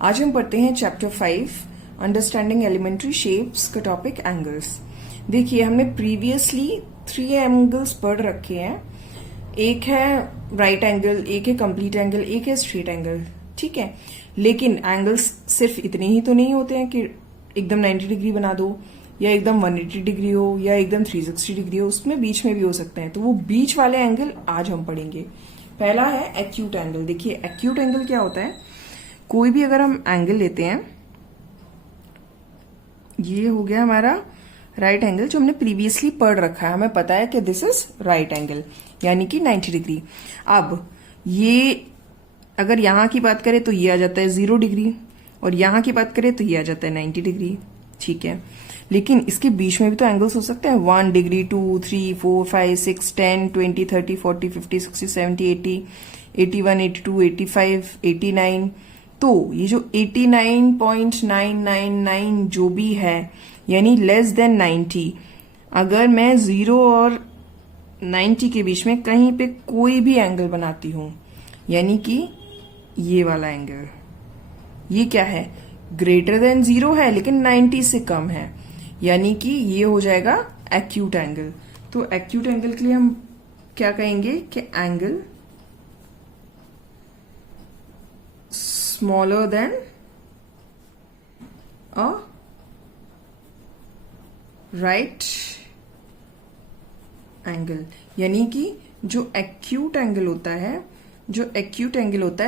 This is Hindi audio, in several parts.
आज हम पढ़ते हैं चैप्टर 5 अंडरस्टैंडिंग एलिमेंट्री शेप्स का टॉपिक एंगल्स। देखिए हमने प्रीवियसली 3 एंगल्स पढ़ रखे हैं। एक है राइट एंगल, एक है कंप्लीट एंगल, एक है स्ट्रेट एंगल। ठीक है, लेकिन एंगल्स सिर्फ इतने ही तो नहीं होते हैं कि एकदम 90 डिग्री बना दो या एकदम 180 डिग्री हो या एकदम 360 डिग्री हो, उसमें बीच में भी हो सकते हैं। तो वो बीच वाले एंगल आज हम पढ़ेंगे। पहला है एक्यूट एंगल। देखिए एक्यूट एंगल क्या होता है, कोई भी अगर हम एंगल लेते हैं, ये हो गया हमारा राइट एंगल जो हमने प्रीवियसली पढ़ रखा है, हमें पता है कि दिस इज राइट एंगल यानी कि 90 डिग्री। अब ये अगर यहां की बात करें तो ये आ जाता है 0 डिग्री और यहां की बात करें तो ये आ जाता है 90 डिग्री। ठीक है, लेकिन इसके बीच में भी तो एंगल्स हो सकते हैं 1 डिग्री, 2, 3, 4, 5, 6, 10, 20, 30, 40, 50, 60, 70, 80, 81, 82, 85, 89। तो ये जो 89.999 जो भी है यानी लेस देन 90, अगर मैं 0 और 90 के बीच में कहीं पे कोई भी एंगल बनाती हूं, यानी कि ये वाला एंगल, ये क्या है, ग्रेटर देन 0 है लेकिन 90 से कम है, यानी कि ये हो जाएगा एक्यूट एंगल। तो एक्यूट एंगल के लिए हम क्या कहेंगे कि angle smaller than a right angle, यानी कि जो एक्यूट एंगल होता है,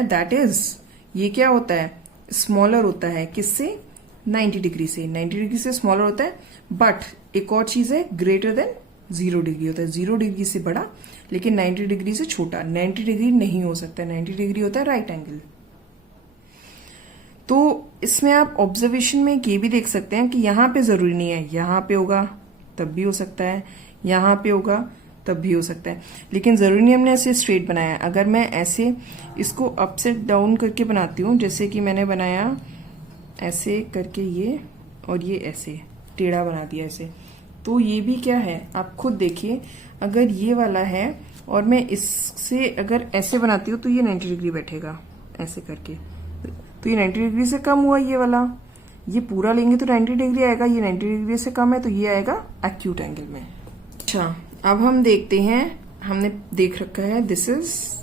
दैट इज, ये क्या होता है, स्मॉलर होता है किससे, 90 डिग्री से। 90 डिग्री से स्मॉलर होता है, बट एक और चीज है, ग्रेटर देन 0 डिग्री होता है। 0 डिग्री से बड़ा लेकिन 90 डिग्री से छोटा। 90 डिग्री नहीं हो सकता, 90 डिग्री होता है राइट एंगल। तो इसमें आप ऑब्जर्वेशन में ये भी देख सकते हैं कि यहां पे जरूरी नहीं है, यहां पे होगा तब भी हो सकता है, यहां पे होगा तब भी हो सकता है, लेकिन जरूरी नहीं हमने ऐसे स्ट्रेट बनाया है। अगर मैं ऐसे इसको अपसाइड डाउन करके बनाती हूँ, जैसे कि मैंने बनाया ऐसे करके ये, और ये ऐसे टेढ़ा बना दिया ऐसे, तो ये भी क्या है, आप खुद देखिए। अगर ये वाला है और मैं इससे अगर ऐसे बनाती हूँ तो ये 90 डिग्री बैठेगा ऐसे करके, तो ये 90 डिग्री से कम हुआ ये वाला। ये पूरा लेंगे तो 90 डिग्री आएगा, ये 90 डिग्री से कम है तो ये आएगा एक्यूट एंगल में। अच्छा, अब हम देखते हैं, हमने देख रखा है दिस इज,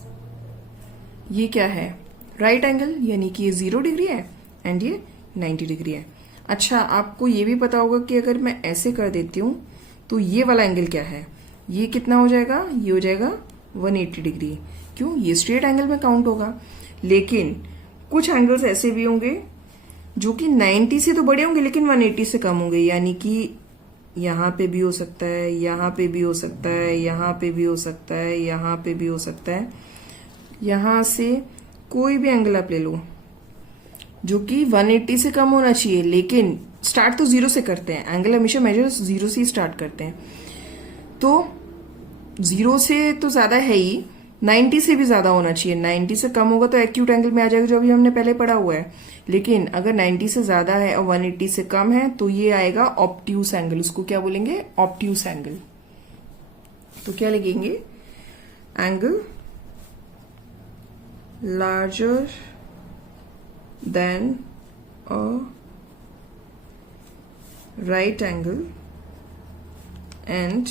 ये क्या है, राइट एंगल, यानी कि ये 0 डिग्री है एंड ये 90 डिग्री है। अच्छा, आपको ये भी पता होगा कि अगर मैं ऐसे कर देती हूं तो ये वाला एंगल क्या है, ये कितना हो जाएगा, ये हो जाएगा 180 डिग्री। क्यों, ये स्ट्रेट एंगल में काउंट होगा। लेकिन कुछ एंगल्स ऐसे भी होंगे जो कि 90 से तो बड़े होंगे लेकिन 180 से कम होंगे, यानी कि यहां पे भी हो सकता है, यहां पे भी हो सकता है, यहां पे भी हो सकता है, यहां पे भी हो सकता है। यहां से कोई भी एंगल आप ले लो जो कि 180 से कम होना चाहिए, लेकिन स्टार्ट तो 0 से करते हैं, एंगल हमेशा मेजर 0 से ही स्टार्ट करते हैं। तो 0 से तो ज्यादा है ही, 90 से भी ज्यादा होना चाहिए। 90 से कम होगा तो एक्यूट एंगल में आ जाएगा, जो अभी हमने पहले पढ़ा हुआ है। लेकिन अगर 90 से ज्यादा है और 180 से कम है तो ये आएगा ऑब्ट्यूस एंगल। उसको क्या बोलेंगे, ऑब्ट्यूस एंगल। तो क्या लिखेंगे, angle larger than a right angle and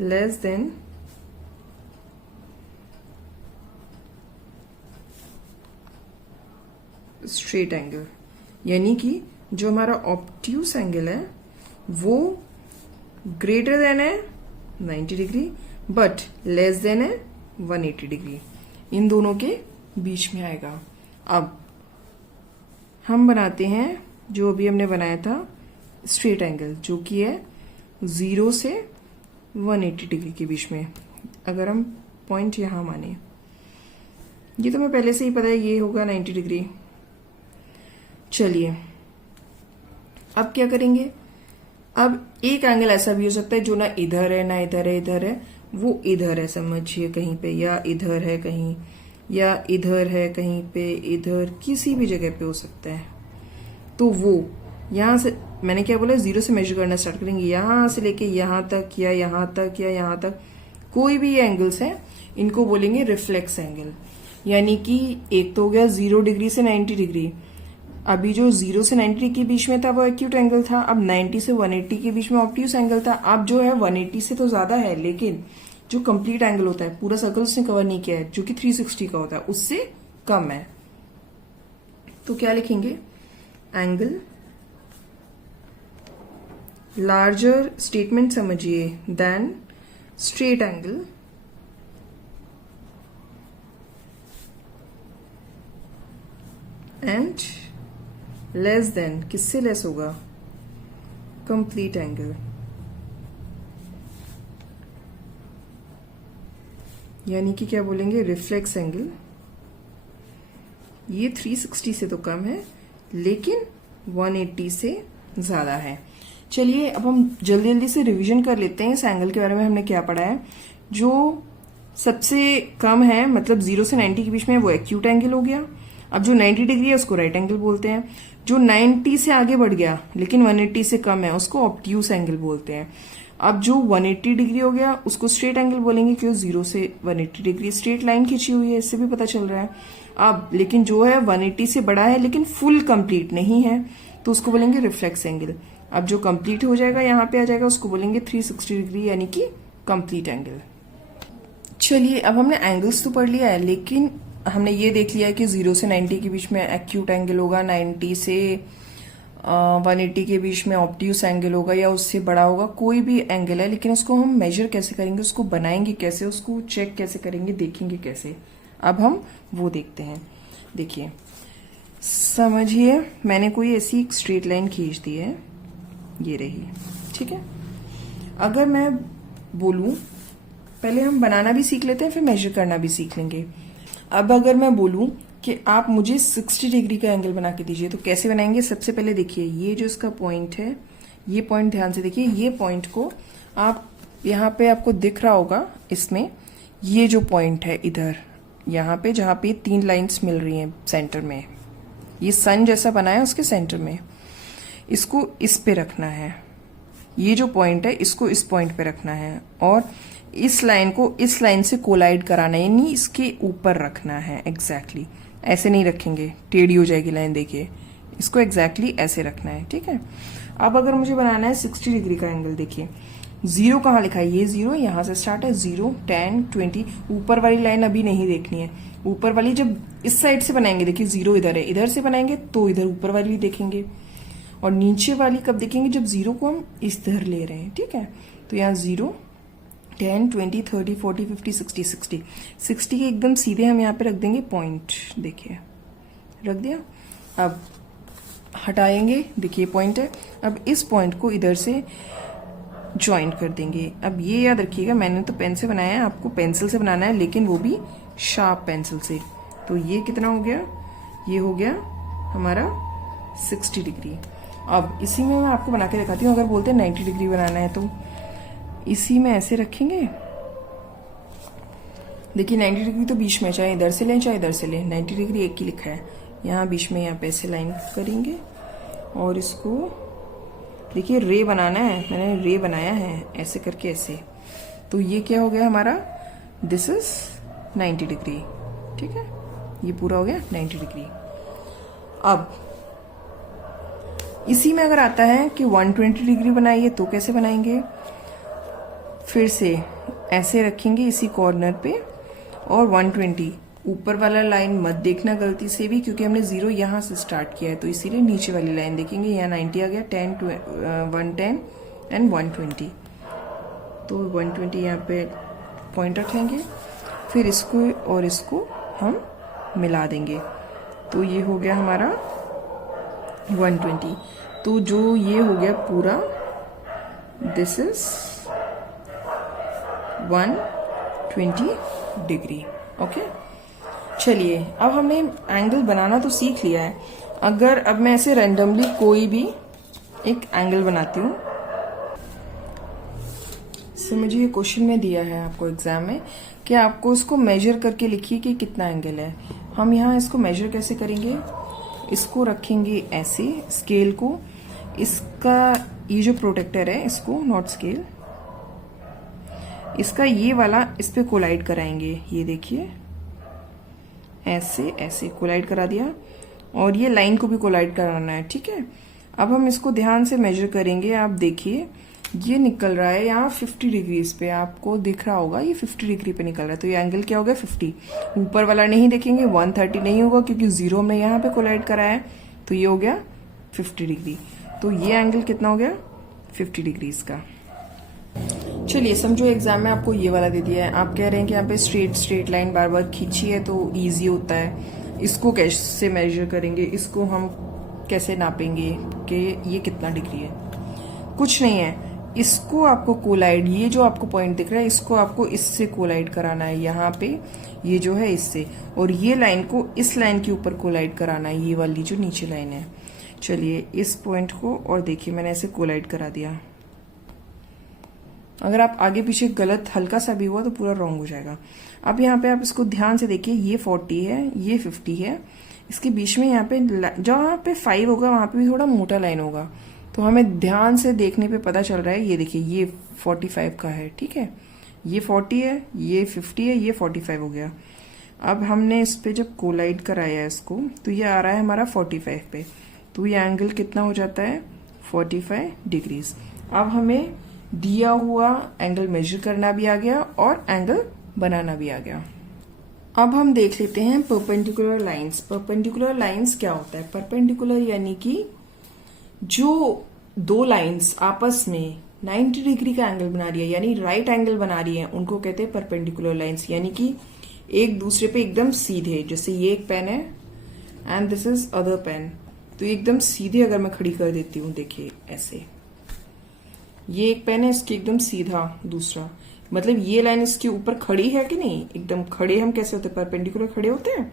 less then straight angle. यानी कि जो हमारा ऑब्ट्यूस एंगल है वो ग्रेटर देन है 90 डिग्री बट लेस देन है 180 डिग्री, इन दोनों के बीच में आएगा। अब हम बनाते हैं जो अभी हमने बनाया था स्ट्रेट एंगल, जो कि है 0 से 180 डिग्री के बीच में। अगर हम पॉइंट यहां माने, ये तो मैं पहले से ही पता है ये होगा 90 डिग्री। चलिए अब क्या करेंगे, अब एक एंगल ऐसा भी हो सकता है जो ना इधर है ना इधर है, इधर है, वो इधर है समझिए कहीं पे, या इधर है कहीं, या इधर है कहीं पे, इधर किसी भी जगह पे हो सकता है। तो वो यहां से, मैंने क्या बोला, 0 से मेजर करना स्टार्ट करेंगे, यहां से लेके यहां तक या यहां तक या यहां तक, कोई भी ये एंगल्स हैं इनको बोलेंगे रिफ्लेक्स एंगल। यानी कि एक तो हो गया 0 डिग्री से 90 डिग्री। अभी जो 0 से 90 के बीच में था वो एक्यूट एंगल था, अब 90 से 180 के बीच में ऑब्ट्यूस एंगल था। अब जो है 180 से तो ज्यादा है, लेकिन जो कंप्लीट एंगल होता है, पूरा सर्कल उसने कवर नहीं किया है, जो कि 360 का होता है, उससे कम है। तो क्या लिखेंगे? एंगल लार्जर, स्टेटमेंट समझिए, then straight angle and less than, किससे लेस होगा? Complete angle. यानी कि क्या बोलेंगे? Reflex angle. ये 360 से तो कम है, लेकिन 180 से ज्यादा है। चलिए अब हम जल्दी जल्दी से रिवीजन कर लेते हैं इस एंगल के बारे में हमने क्या पढ़ा है। जो सबसे कम है, मतलब 0 से 90 के बीच में, वो एक्यूट एंगल हो गया। अब जो 90 डिग्री है उसको राइट एंगल बोलते हैं। जो 90 से आगे बढ़ गया लेकिन 180 से कम है, उसको ऑब्ट्यूस एंगल बोलते हैं। अब जो 180 डिग्री हो गया उसको स्ट्रेट एंगल बोलेंगे, क्यों? 0 से 180 डिग्री स्ट्रेट लाइन खींची हुई है, इससे भी पता चल रहा है। अब लेकिन जो है 180 से बड़ा है लेकिन फुल कंप्लीट नहीं है, तो उसको बोलेंगे रिफ्लेक्स एंगल। अब जो कंप्लीट हो जाएगा यहाँ पे आ जाएगा, उसको बोलेंगे 360 डिग्री, यानी कि कंप्लीट एंगल। चलिए अब हमने एंगल्स तो पढ़ लिया है, लेकिन हमने ये देख लिया है कि 0 से 90 के बीच में एक्यूट एंगल होगा, 90 से 180 के बीच में ऑब्ट्यूस एंगल होगा, या उससे बड़ा होगा, कोई भी एंगल है। लेकिन उसको हम मेजर कैसे करेंगे, उसको बनाएंगे कैसे, उसको चेक कैसे करेंगे, देखेंगे कैसे, अब हम वो देखते हैं। देखिए समझिए, मैंने कोई ऐसी एक स्ट्रेट लाइन खींच दी है, ये रही, ठीक है। अगर मैं बोलूं, पहले हम बनाना भी सीख लेते हैं, फिर मेजर करना भी सीख लेंगे। अब अगर मैं बोलूं कि आप मुझे 60 डिग्री का एंगल बना के दीजिए, तो कैसे बनाएंगे? सबसे पहले देखिए, ये जो इसका पॉइंट है, ये पॉइंट ध्यान से देखिए, ये पॉइंट को आप यहाँ पे आपको दिख रहा होगा, इसमें ये जो पॉइंट है इधर, यहाँ पे जहाँ पे 3 लाइंस मिल रही हैं सेंटर में, ये सन जैसा बना है उसके सेंटर में, इसको इस पे रखना है। ये जो पॉइंट है इसको इस पॉइंट पे रखना है, और इस लाइन को इस लाइन से कोलाइड कराना है, यानी इसके ऊपर रखना है। एग्जैक्टली ऐसे नहीं रखेंगे, टेढ़ी हो जाएगी लाइन, देखिए, इसको एग्जैक्टली ऐसे रखना है, ठीक है। अब अगर मुझे बनाना है 60 डिग्री का एंगल, देखिए 0 कहाँ लिखा है? ये 0 यहाँ से स्टार्ट है, 0, 10, 20। ऊपर वाली लाइन अभी नहीं देखनी है, ऊपर वाली जब इस साइड से बनाएंगे, देखिए 0 इधर है, इधर से बनाएंगे तो इधर ऊपर वाली देखेंगे, और नीचे वाली कब देखेंगे? जब 0 को हम इधर ले रहे हैं, ठीक है। तो यहाँ 0, 10, 20, 30, 40, 50, 60, 60 60 के एकदम सीधे हम यहाँ पे रख देंगे पॉइंट, देखिए रख दिया। अब हटाएंगे, देखिए पॉइंट है, अब इस पॉइंट को इधर से ज्वाइंट कर देंगे। अब ये याद रखिएगा, मैंने तो पेन से बनाया है, आपको पेंसिल से बनाना है, लेकिन वो भी शार्प पेंसिल से। तो ये कितना हो गया? ये हो गया हमारा 60 डिग्री। अब इसी में मैं आपको बना के दिखाती हूँ। अगर बोलते हैं 90 डिग्री बनाना है, तो इसी में ऐसे रखेंगे, देखिए 90 डिग्री तो बीच में, चाहे इधर से लें चाहे इधर से लें, 90 डिग्री एक ही लिखा है, यहाँ बीच में यहाँ पे ऐसे लाइन करेंगे, और इसको देखिए रे बनाना है, मैंने रे बनाया है ऐसे करके, ऐसे। तो ये क्या हो गया हमारा? दिस इज 90 डिग्री, ठीक है, ये पूरा हो गया 90 डिग्री। अब इसी में अगर आता है कि 120 डिग्री बनाइए, तो कैसे बनाएंगे? फिर से ऐसे रखेंगे इसी कॉर्नर पे, और 120 ऊपर वाला लाइन मत देखना गलती से भी, क्योंकि हमने 0 यहाँ से स्टार्ट किया है, तो इसीलिए नीचे वाली लाइन देखेंगे। यहाँ 90 आ गया, 10, 110 एंड 120, तो 120 यहाँ पे पॉइंट रखेंगे, फिर इसको और इसको हम मिला देंगे, तो ये हो गया हमारा 120। तो जो ये हो गया पूरा, दिस इज 120 डिग्री, ओके। चलिए अब हमने एंगल बनाना तो सीख लिया है। अगर अब मैं ऐसे रैंडमली कोई भी एक एंगल बनाती हूँ, समझिए ये क्वेश्चन में दिया है आपको एग्जाम में कि आपको इसको मेजर करके लिखिए कि कितना एंगल है। हम यहाँ इसको मेजर कैसे करेंगे? इसको रखेंगे ऐसे, स्केल को, इसका ये जो प्रोटेक्टर है इसको, नॉट स्केल, इसका ये वाला इस पे कोलाइड कराएंगे, ये देखिए ऐसे ऐसे कोलाइड करा दिया, और ये लाइन को भी कोलाइड कराना है, ठीक है। अब हम इसको ध्यान से मेजर करेंगे। आप देखिए ये निकल रहा है यहाँ 50 डिग्रीज पे, आपको दिख रहा होगा ये 50 डिग्री पे निकल रहा है। तो ये एंगल क्या हो गया 50। ऊपर वाला नहीं देखेंगे, 130 नहीं होगा क्योंकि 0 हमने यहाँ पे कोलाइड कराया है, तो ये हो गया 50 डिग्री। तो ये एंगल कितना हो गया 50 डिग्रीज का। चलिए समझो एग्जाम में आपको ये वाला दे दिया है, आप कह रहे हैं कि यहाँ पे स्ट्रेट लाइन बार बार खींची है तो इजी होता है, इसको कैसे मेजर करेंगे, इसको हम कैसे नापेंगे कि ये कितना डिग्री है। कुछ नहीं है, इसको आपको कोलाइड, ये जो आपको पॉइंट दिख रहा है इसको आपको इससे कोलाइड कराना है, यहाँ पे ये जो है इससे, और ये लाइन को इस लाइन के ऊपर कोलाइड कराना है, ये वाली जो नीचे लाइन है। चलिए इस पॉइंट को, और देखिए मैंने ऐसे कोलाइड करा दिया। अगर आप आगे पीछे गलत हल्का सा भी हुआ तो पूरा रॉन्ग हो जाएगा। अब यहाँ पे आप इसको ध्यान से देखिए, ये 40 है, ये 50 है, इसके बीच में यहाँ पे जहाँ पे 5 होगा वहां पे भी थोड़ा मोटा लाइन होगा, तो हमें ध्यान से देखने पे पता चल रहा है। ये देखिए ये 45 का है, ठीक है, ये 40 है, ये 50 है, ये 45 हो गया। अब हमने इस पे जब कोलाइड कराया है इसको, तो ये आ रहा है हमारा 45 पे, तो ये एंगल कितना हो जाता है 45 डिग्रीज। अब हमें दिया हुआ एंगल मेजर करना भी आ गया और एंगल बनाना भी आ गया। अब हम देख लेते हैं परपेंडिकुलर लाइंस। परपेंडिकुलर लाइंस क्या होता है? परपेंडिकुलर यानी कि जो दो लाइंस आपस में 90 डिग्री का एंगल बना रही है, यानी राइट एंगल बना रही है, उनको कहते हैं परपेंडिकुलर लाइंस, यानी कि एक दूसरे पे एकदम सीधे। जैसे ये एक पेन है and this is other pen, तो एकदम सीधे अगर मैं खड़ी कर देती हूँ, देखिए ऐसे, ये एक पेन है, इसके एकदम सीधा दूसरा, मतलब ये लाइन इसके ऊपर खड़ी है कि नहीं, एकदम खड़े हम कैसे होते हैं, परपेंडिकुलर खड़े होते हैं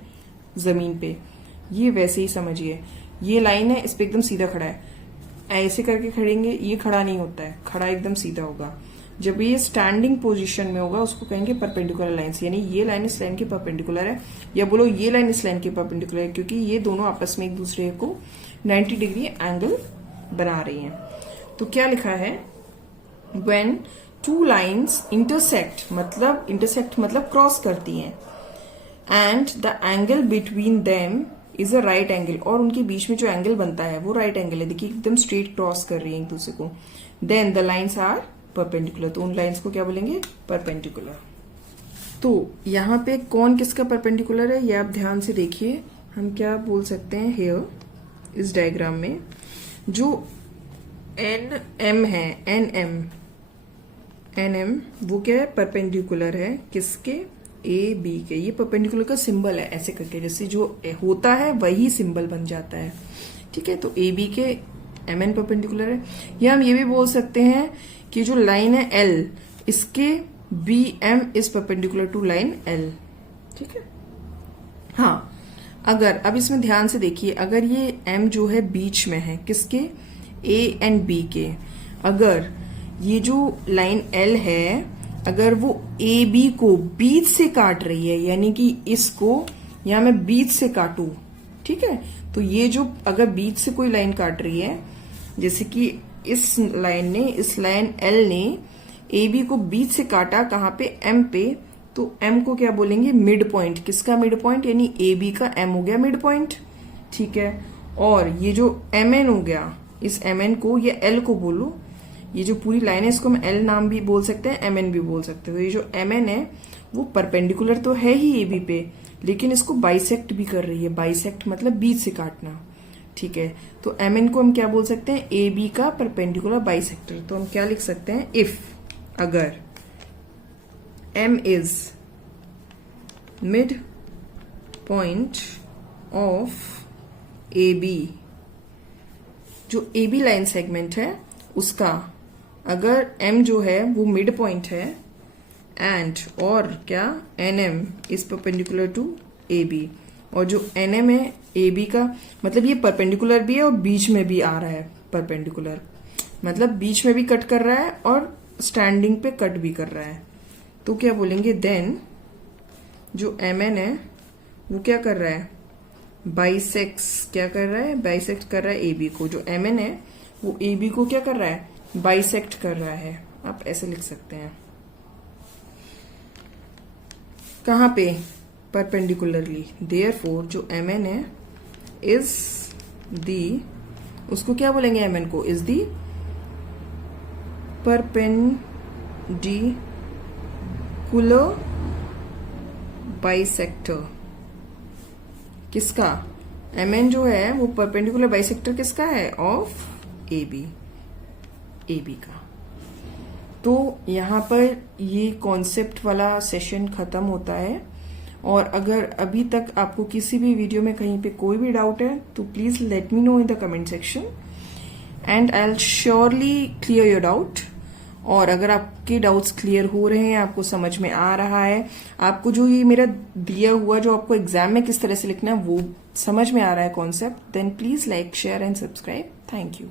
जमीन पे, ये वैसे ही समझिए। ये लाइन है, इस पे एकदम सीधा खड़ा है, ऐसे करके खड़ेंगे, ये खड़ा नहीं होता है, खड़ा एकदम सीधा होगा। जब ये स्टैंडिंग पोजीशन में होगा उसको कहेंगे परपेंडिकुलर लाइंस, यानी ये लाइन इस लाइन के परपेंडिकुलर है, या बोलो ये लाइन इस लाइन के परपेंडिकुलर है, क्योंकि ये दोनों आपस में एक दूसरे को 90 डिग्री एंगल बना रही हैं। तो क्या लिखा है, when two lines intersect, मतलब क्रॉस करती हैं, and the angle between them is a right angle, और उनके बीच में जो एंगल बनता है वो राइट एंगल है, देखिए एकदम स्ट्रेट क्रॉस कर रही है एक दूसरे को, then the lines are perpendicular, तो उन लाइंस को क्या बोलेंगे, परपेंडिकुलर। तो यहाँ पे कौन किसका परपेंडिकुलर है ये आप ध्यान से देखिए। हम क्या बोल सकते हैं, हेयर इस डायग्राम में जो एन एम है, एन एम वो क्या है, परपेंडिकुलर है किसके, ए बी के। ये परपेंडिकुलर का सिंबल है, ऐसे करके जैसे जो होता है वही सिंबल बन जाता है, ठीक है। तो ए बी के एम एन परपेंडिकुलर है। या हम ये भी बोल सकते हैं कि जो लाइन है एल, इसके B M is perpendicular to line L, ठीक है। हाँ, अगर अब इसमें ध्यान से देखिए, अगर ये एम जो है बीच में है किसके, ए एंड बी के, अगर ये जो लाइन एल है अगर वो ए बी को बीच से काट रही है, यानी कि इसको यहां मैं बीच से काटू, ठीक है, तो ये जो अगर बीच से कोई लाइन काट रही है, जैसे कि इस लाइन ने, इस लाइन एल ने ए बी को बीच से काटा, कहां पे, एम पे, तो एम को क्या बोलेंगे, मिड पॉइंट। किसका मिड पॉइंट, यानी ए बी का एम हो गया मिड पॉइंट, ठीक है। और ये जो एम एन हो गया, इस एम एन को या एल को बोलो, ये जो पूरी लाइन है इसको हम एल नाम भी बोल सकते हैं, एम एन भी बोल सकते हैं। तो ये जो एम एन है वो परपेंडिकुलर तो है ही ए बी पे, लेकिन इसको बाइसेक्ट भी कर रही है। बाइसेक्ट मतलब बीच से काटना, ठीक है। तो एम एन को हम क्या बोल सकते हैं, ए बी का परपेंडिकुलर बाइसेक्टर। तो हम क्या लिख सकते हैं, इफ अगर M is mid point of A B, जो ए बी लाइन सेगमेंट है उसका अगर m जो है वो मिड पॉइंट है, एंड और क्या, N M is perpendicular to A B, और जो एन एम है ए बी का, मतलब ये परपेंडिकुलर भी है और बीच में भी आ रहा है परपेंडिकुलर, मतलब बीच में भी कट कर रहा है और स्टैंडिंग पे कट भी कर रहा है। तो क्या बोलेंगे, देन जो एम एन है वो क्या कर रहा है, बाइसेक्स, क्या कर रहा है, बाइसेक्ट कर रहा है ए बी को। जो एम एन है वो ए बी को क्या कर रहा है, बाइसेक्ट कर रहा है। आप ऐसे लिख सकते हैं, कहां पे, परपेंडिकुलरली, देयरफॉर जो mn है इज दी, उसको क्या बोलेंगे mn को, इज दी परपेंडिकुलर बाइसेक्टर। किसका? mn जो है वो परपेंडिकुलर बाइसेक्टर किसका है? ऑफ AB का। तो यहाँ पर ये कॉन्सेप्ट वाला सेशन खत्म होता है। और अगर अभी तक आपको किसी भी वीडियो में कहीं पे कोई भी डाउट है तो please let me know in the comment section and I will surely clear your doubt. और अगर आपके डाउट्स क्लियर हो रहे हैं, आपको समझ में आ रहा है, आपको जो ये मेरा दिया हुआ जो आपको एग्जाम में किस तरह से लिखना है वो समझ में आ रहा है concept, then please like, share and subscribe. Thank you.